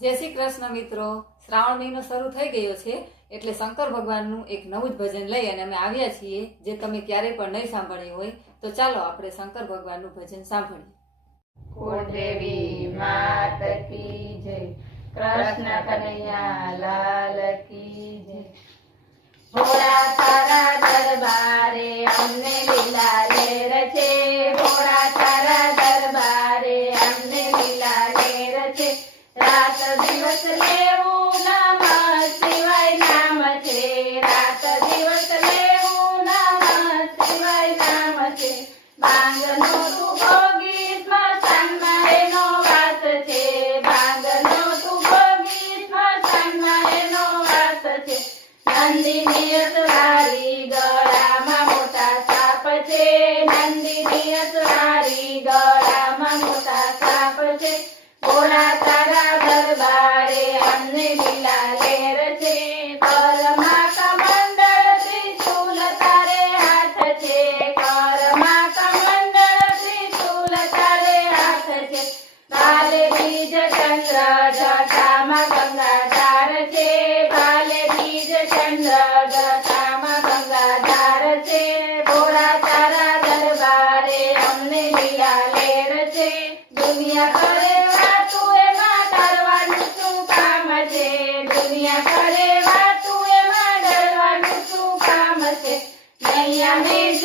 જય શ્રી કૃષ્ણ મિત્રો, શ્રાવણ મહિનો શરૂ થઈ ગયો છે એટલે શંકર ભગવાનનું એક નવું જ ભજન લઈ અને અમે આવ્યા છીએ, જે તમે ક્યારેય પણ નહીં સાંભળ્યું હોય. તો ચાલો આપણે શંકર ભગવાનનું ભજન સાંભળીએ. કુળદેવી માત કી જય, કૃષ્ણ કનૈયા લાલ કી જય. ભોળા તારા દરબારે અમને લીલા લેર છે, ભોળા તારા દરબારે અમને લીલા લેર છે. રાત દિવસ લેવું નામ શિવાય નામ છે, રાત દિવસ લેવું નામ શિવાય નામ છે. ભાંગનો તું ભોગી સ્મશાનમાં એનો વાસ છે, ભાંગનો તું ભોગી સ્મશાનમાં એનો વાસ છે. નંદીની અસવારી ગળામાં મોટા સાપ છે, નંદીની અસવારી ગળામાં મોટા સાપ છે. ભોળા તારા દરબારે અમને લીલા લેર છે, કરમાં કમંડળ ત્રિશૂલ તારે હાથ છે, કરમાં કમંડળ ત્રિશૂલ તારે હાથ છે. ભાલે બીજ ચંદ્ર જટામાં ગંગાધાર છે, ભાલે બીજ ચંદ્ર જટામાં ગંગાધાર છે. ભોળા તારા દરબારે અમને લીલા લેર છે. દુનિયા કરે વાતું એમાં ડરવાનું શું કામ છે, દુનિયા કરે વાતું એમાં ડરવાનું શું કામ છે. નૈયા મેં